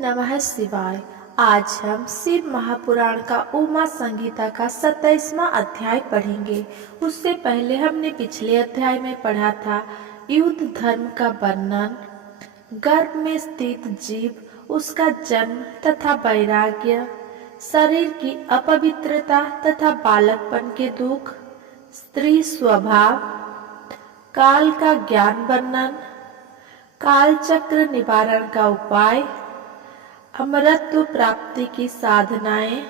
नमः शिवाय। आज हम शिव महापुराण का उमा संगीता का 27वां अध्याय पढ़ेंगे। उससे पहले हमने पिछले अध्याय में पढ़ा था युद्ध धर्म का वर्णन, गर्भ में स्थित जीव, उसका जन्म तथा वैराग्य, शरीर की अपवित्रता तथा बालकपन के दुख, स्त्री स्वभाव, काल का ज्ञान वर्णन, काल चक्र निवारण का उपाय, अमरत्व प्राप्ति की साधनाएं।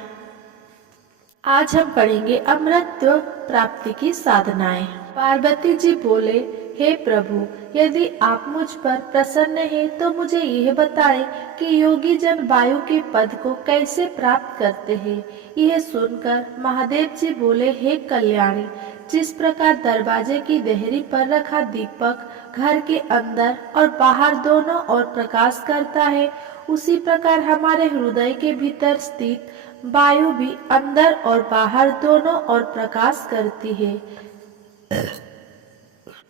आज हम पढ़ेंगे अमरत्व प्राप्ति की साधनाएं। पार्वती जी बोले, हे प्रभु, यदि आप मुझ पर प्रसन्न हैं तो मुझे यह बताएं कि योगी जन वायु के पद को कैसे प्राप्त करते हैं। यह सुनकर महादेव जी बोले, हे कल्याणी, जिस प्रकार दरवाजे की देहरी पर रखा दीपक घर के अंदर और बाहर दोनों ओर प्रकाश करता है, उसी प्रकार हमारे हृदय के भीतर स्थित वायु भी अंदर और बाहर दोनों ओर प्रकाश करती है।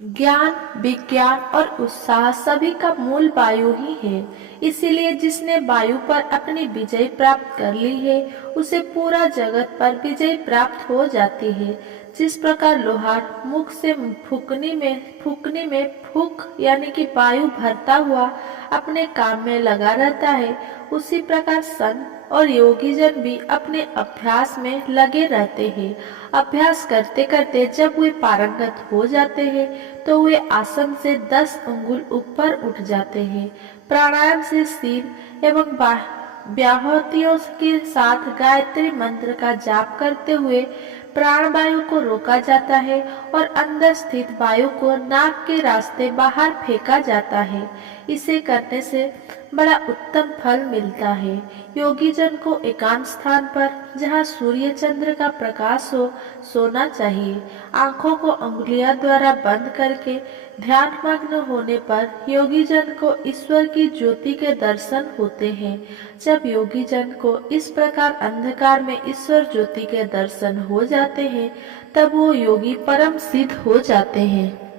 ज्ञान, विज्ञान और उत्साह सभी का मूल वायु ही है। इसीलिए जिसने वायु पर अपनी विजय प्राप्त कर ली है, उसे पूरा जगत पर विजय प्राप्त हो जाती है। जिस प्रकार लोहार मुख से फूकनी में फूक यानी कि वायु भरता हुआ अपने काम में लगा रहता है, उसी प्रकार संत और योगी जन भी अपने अभ्यास में लगे रहते हैं। अभ्यास करते करते जब वे पारंगत हो जाते हैं तो वे आसन से 10 अंगुल ऊपर उठ जाते हैं। प्राणायाम से सिर एवं व्याहतियों के साथ गायत्री मंत्र का जाप करते हुए प्राणवायु को रोका जाता है और अंदर स्थित वायु को नाक के रास्ते बाहर फेंका जाता है। इसे करने से बड़ा उत्तम फल मिलता है। योगी जन को एकांत स्थान पर जहाँ सूर्य चंद्र का प्रकाश हो सोना चाहिए। आंखों को अंगुलियों द्वारा बंद करके ध्यान मग्न होने पर योगी जन को ईश्वर की ज्योति के दर्शन होते हैं। जब योगी जन को इस प्रकार अंधकार में ईश्वर ज्योति के दर्शन हो जाते हैं, तब वो योगी परम सिद्ध हो जाते हैं।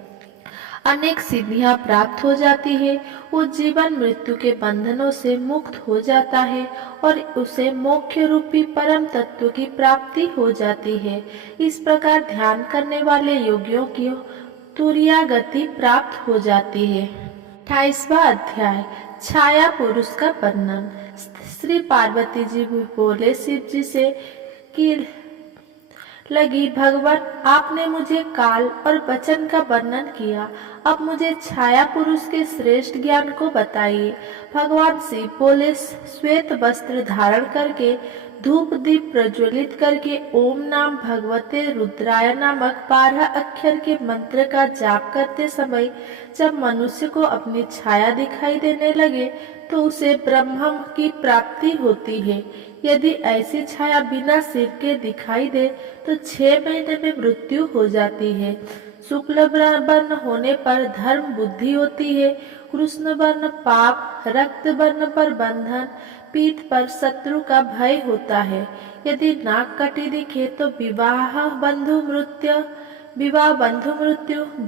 अनेक सिद्धियां प्राप्त हो जाती है। वो जीवन मृत्यु के बंधनों से मुक्त हो जाता है और उसे मोक्ष रूपी परम तत्व की प्राप्ति हो जाती है। इस प्रकार ध्यान करने वाले योगियों की तुरीय गति प्राप्त हो जाती है। 28वां अध्याय, छाया पुरुष का वर्णन। श्री पार्वती जी बोले शिव जी से कि लगी, भगवान, आपने मुझे काल और वचन का वर्णन किया, अब मुझे छाया पुरुष के श्रेष्ठ ज्ञान को बताइए। भगवान शिव बोले, श्वेत वस्त्र धारण करके धूप दीप प्रज्वलित करके ओम नाम भगवते रुद्राय नामक 12 अक्षर के मंत्र का जाप करते समय जब मनुष्य को अपनी छाया दिखाई देने लगे तो उसे ब्रह्म की प्राप्ति होती है। यदि ऐसी छाया बिना सिर के दिखाई दे तो 6 महीने में मृत्यु हो जाती है। शुक्ल वर्ण होने पर धर्म बुद्धि होती है, कृष्ण वर्ण पाप, रक्त वर्ण पर बंधन, पीठ पर शत्रु का भय होता है। यदि नाक कटी दिखे तो विवाह बंधु मृत्यु,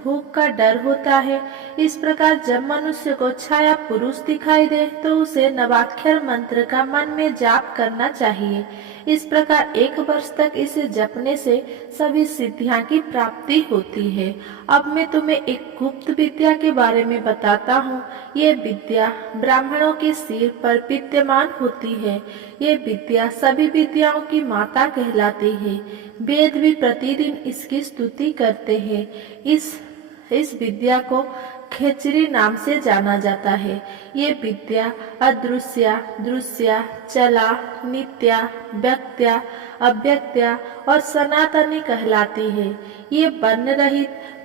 भूख का डर होता है। इस प्रकार जब मनुष्य को छाया पुरुष दिखाई दे तो उसे नवाक्षर मंत्र का मन में जाप करना चाहिए। इस प्रकार 1 वर्ष तक इसे जपने से सभी सिद्धियां की प्राप्ति होती है। अब मैं तुम्हें एक गुप्त विद्या के बारे में बताता हूँ। ये विद्या ब्राह्मणों के सिर पर विद्यमान होती है। ये विद्या सभी विद्याओं की माता कहलाती है। वेद भी प्रतिदिन इसकी स्तुति करते हैं। इस विद्या को खेचरी नाम से जाना जाता है। ये विद्या अदृश्या, दृश्या, चला, नित्या, व्यक्त्या, अव्यक्त्या और सनातनी कहलाती है। ये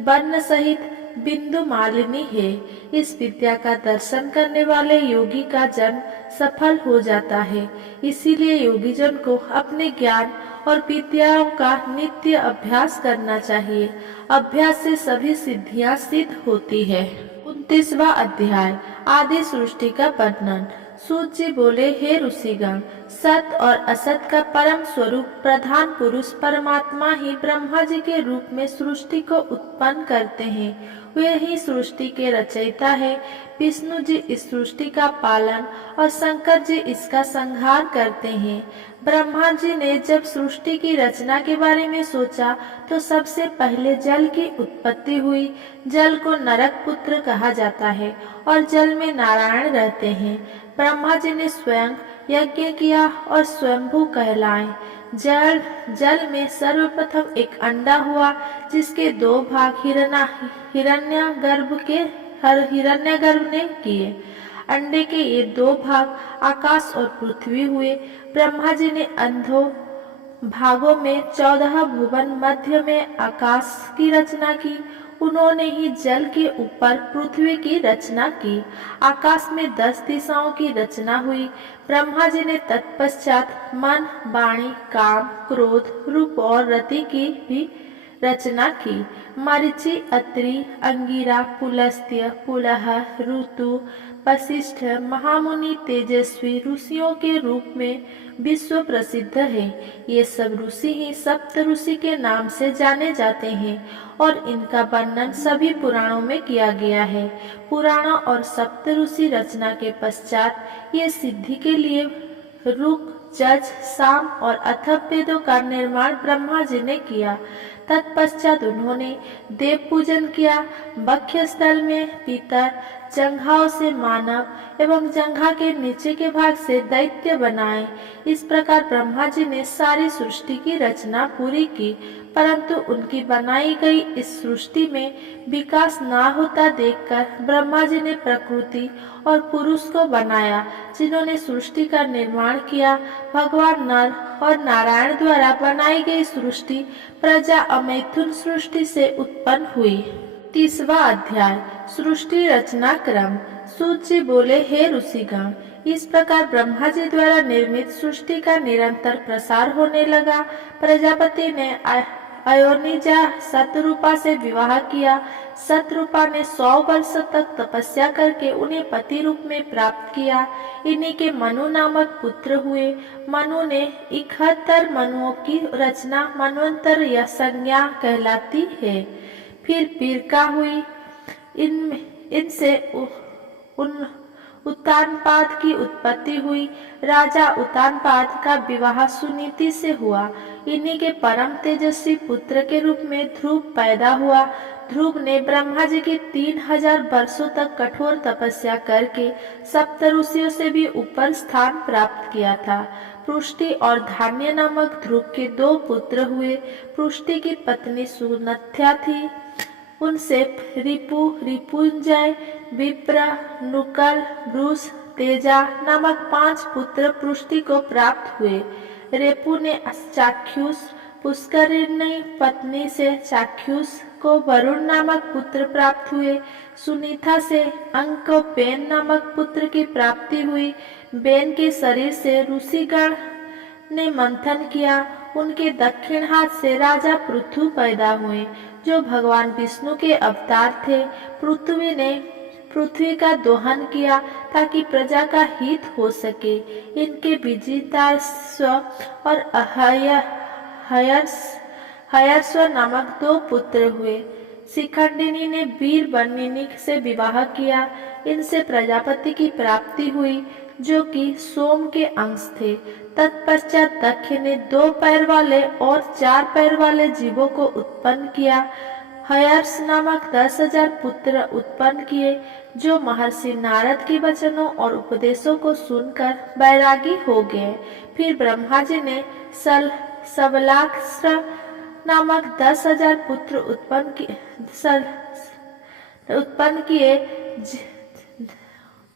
वर्ण सहित बिंदु मालिनी है। इस विद्या का दर्शन करने वाले योगी का जन्म सफल हो जाता है। इसीलिए योगी जन को अपने ज्ञान और विद्याओं का नित्य अभ्यास करना चाहिए। अभ्यास से सभी सिद्धियां सिद्ध होती है। 29वां अध्याय, आदि सृष्टि का वर्णन। सूत जी बोले, हे ऋषिगण, सत और असत का परम स्वरूप प्रधान पुरुष परमात्मा ही ब्रह्मा जी के रूप में सृष्टि को उत्पन्न करते हैं। वे ही सृष्टि के रचयिता है। विष्णु जी इस सृष्टि का पालन और शंकर जी इसका संहार करते हैं। ब्रह्मा जी ने जब सृष्टि की रचना के बारे में सोचा तो सबसे पहले जल की उत्पत्ति हुई। जल को नरक पुत्र कहा जाता है और जल में नारायण रहते हैं। ब्रह्मा जी ने स्वयं यज्ञ किया और स्वयंभू कहलाए। जल में सर्वप्रथम एक अंडा हुआ जिसके 2 भाग हिरण्यगर्भ ने किए। अंडे के ये 2 भाग आकाश और पृथ्वी हुए। ब्रह्मा जी ने अंधों भागों में 14 भुवन मध्य में आकाश की रचना की। उन्होंने ही जल के ऊपर पृथ्वी की रचना की। आकाश में 10 दिशाओं की रचना हुई। ब्रह्मा जी ने तत्पश्चात मन, वाणी, काम, क्रोध, रूप और रति की भी रचना की। मरीचि, अत्रि, अंगिरा, पुलस्त्य, पुलह, ऋतु, वशिष्ठ, महामुनि, तेजस्वी ऋषियों के रूप में विश्व प्रसिद्ध है। ये सब ऋषि ही सप्त ऋषि के नाम से जाने जाते हैं और इनका वर्णन सभी पुराणों में किया गया है। पुराणों और सप्त ऋषि रचना के पश्चात ये सिद्धि के लिए ऋक्, यजुः, साम और अथर्व वेदों का निर्माण ब्रह्मा जी ने किया। तत्पश्चात उन्होंने देव पूजन किया। वक्ष स्थल में पितर, जंघाओं से मानव एवं जंघा के नीचे के भाग से दैत्य बनाए। इस प्रकार ब्रह्मा जी ने सारी सृष्टि की रचना पूरी की, परंतु उनकी बनाई गई इस सृष्टि में विकास न होता देखकर ब्रह्मा जी ने प्रकृति और पुरुष को बनाया, जिन्होंने सृष्टि का निर्माण किया। भगवान नर और नारायण द्वारा बनाई गई सृष्टि प्रजा अमैथुन सृष्टि से उत्पन्न हुई। 30वां अध्याय, सृष्टि रचना क्रम। सूत जी बोले, हे ऋषिगण, इस प्रकार ब्रह्मा जी द्वारा निर्मित सृष्टि का निरंतर प्रसार होने लगा। प्रजापति ने अयोनिजा शतरूपा से विवाह किया। शतरूपा ने 100 वर्ष तक तपस्या करके उन्हें पति रूप में प्राप्त किया। इन्हीं के मनु नामक पुत्र हुए। मनु ने 71 मनुओं की रचना मनवंतर या संज्ञा कहलाती है। फिर पीरका हुई। इनसे उत्तानपाद की उत्पत्ति हुई। राजा उत्तानपाद का विवाह सुनीति से हुआ। इन्हीं के परम तेजस्वी पुत्र के रूप में ध्रुव पैदा हुआ। ध्रुव ने ब्रह्मा जी की 3000 वर्षों तक कठोर तपस्या करके सप्त ऋषियों से भी ऊपर स्थान प्राप्त किया था। पृष्टि और धान्य नामक ध्रुव के 2 पुत्र हुए। पृष्टि की पत्नी सुनथ्या थी। उनसे रिपु, रिपुंजय, विप्र, नुकल, वृष, तेजा नामक 5 पुत्र पृष्टि को प्राप्त हुए। रेपु ने चाक्षुष, पुष्करिणी पत्नी से चाक्षुष को वरुण नामक पुत्र प्राप्त हुए। सुनीता से अंक को बेन नामक पुत्र की प्राप्ति हुई। बेन के शरीर से ऋषिगण ने मंथन किया। उनके दक्षिण हाथ से राजा पृथु पैदा हुए, जो भगवान विष्णु के अवतार थे। पृथ्वी ने पृथ्वी का दोहन किया ताकि प्रजा का हित हो सके। इनके विजिताश्व और हयर्स्व नामक 2 पुत्र हुए। शिखंडिनी ने वीर बन्निनी से विवाह किया। इनसे प्रजापति की प्राप्ति हुई, जो कि सोम के अंश थे। तत्पश्चात दक्ष ने 2 पैर वाले और 4 पैर वाले जीवों को उत्पन्न किया। हयर्ष नामक 10,000 पुत्र उत्पन्न किए, जो महर्षि नारद के वचनों और उपदेशों को सुनकर बैरागी हो गए। फिर ब्रह्मा जी ने सबलाक्ष नामक 10,000 पुत्र उत्पन्न किए,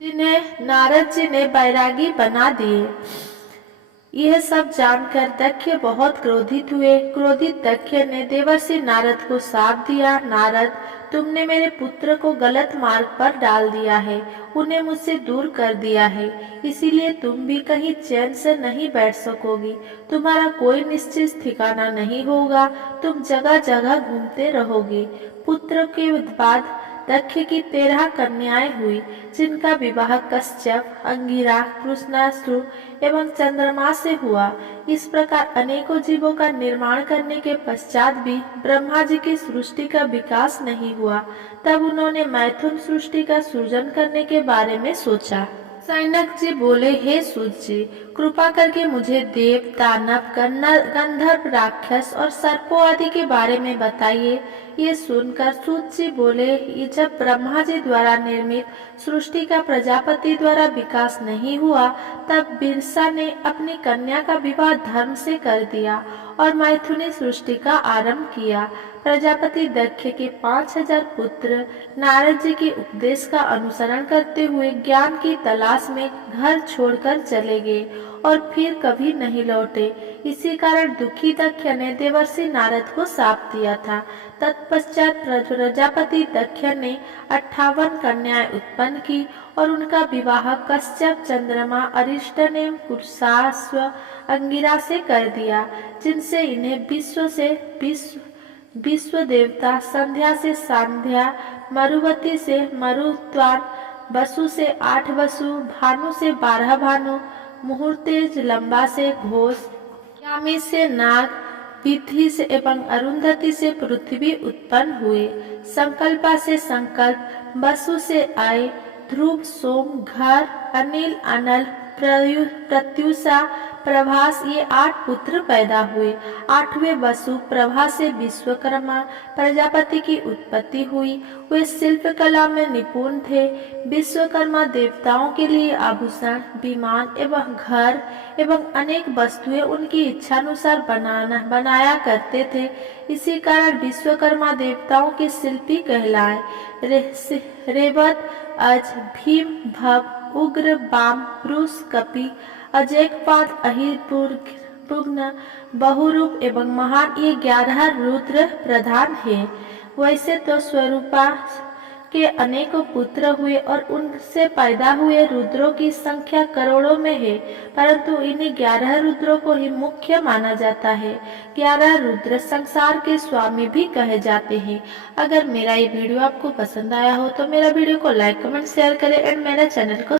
जिन्हें नारद जी ने बैरागी बना दिए। यह सब जानकर दक्ष बहुत क्रोधित हुए। क्रोधित दक्ष ने देवर्षि नारद को शाप दिया, नारद, तुमने मेरे पुत्र को गलत मार्ग पर डाल दिया है, उन्हें मुझसे दूर कर दिया है, इसीलिए तुम भी कहीं चैन से नहीं बैठ सकोगी। तुम्हारा कोई निश्चित ठिकाना नहीं होगा, तुम जगह जगह घूमते रहोगे। पुत्र के बाद दक्ष की 13 कन्याएं हुई, जिनका विवाह कश्यप, अंगिरा, कृष्णाश्रु एवं चंद्रमा से हुआ। इस प्रकार अनेकों जीवों का निर्माण करने के पश्चात भी ब्रह्मा जी की सृष्टि का विकास नहीं हुआ। तब उन्होंने मैथुन सृष्टि का सृजन करने के बारे में सोचा। सैनक जी बोले, हे सूत जी, कृपा करके मुझे देव, दानव, गंधर्व, राक्षस और सर्पों आदि के बारे में बताइए। ये सुनकर सूत जी बोले, ये जब ब्रह्मा जी द्वारा निर्मित सृष्टि का प्रजापति द्वारा विकास नहीं हुआ, तब बिरसा ने अपनी कन्या का विवाह धर्म से कर दिया और मैथुनी सृष्टि का आरंभ किया। प्रजापति दक्ष के 5000 पुत्र नारद जी के उपदेश का अनुसरण करते हुए ज्ञान की तलाश में घर छोड़कर चले गए और फिर कभी नहीं लौटे। इसी कारण दुखी दक्ष ने देवर्षि नारद को शाप दिया था। तत्पश्चात प्रजापति दक्ष ने 58 कन्याएं उत्पन्न की और उनका विवाह कश्यप, चंद्रमा, अरिष्टनेम, कुशाश्व, अंगिरा से कर दिया, जिनसे इन्हें विश्व देवता, संध्या से सांध्या, मरुवती से मरुत्वान, वसु से 8 वसु, भानु से 12 भानु, मुहूर्तेज लंबा से घोष, यामी से नाग, विधि से एवं अरुंधति से पृथ्वी उत्पन्न हुए। संकल्पा से संकल्प, वसु से आय, ध्रुव, सोम, घर, अनिल, अनल, प्रत्युषा, प्रभास, ये 8 पुत्र पैदा हुए। 8वें वसु प्रभा से विश्वकर्मा प्रजापति की उत्पत्ति हुई। वे शिल्प कला में निपुण थे। विश्वकर्मा देवताओं के लिए आभूषण, विमान एवं घर एवं अनेक वस्तुएं उनकी इच्छानुसार बनाया करते थे। इसी कारण विश्वकर्मा देवताओं के शिल्पी कहलाए। रेवत, अज, भीम, भव, उग्र, बाम, पुरुष, कपि, अजेकपाद, अहिर्पुग्न, बहुरूप एवं महान, ये 11 रुद्र प्रधान हैं। वैसे तो स्वरूपा के अनेकों पुत्र हुए और उनसे पैदा हुए रुद्रों की संख्या करोड़ों में है, परंतु इन्हीं 11 रुद्रों को ही मुख्य माना जाता है। 11 रुद्र संसार के स्वामी भी कहे जाते हैं। अगर मेरा ये वीडियो आपको पसंद आया हो तो मेरा वीडियो को लाइक, कमेंट, शेयर करें एंड मेरा चैनल को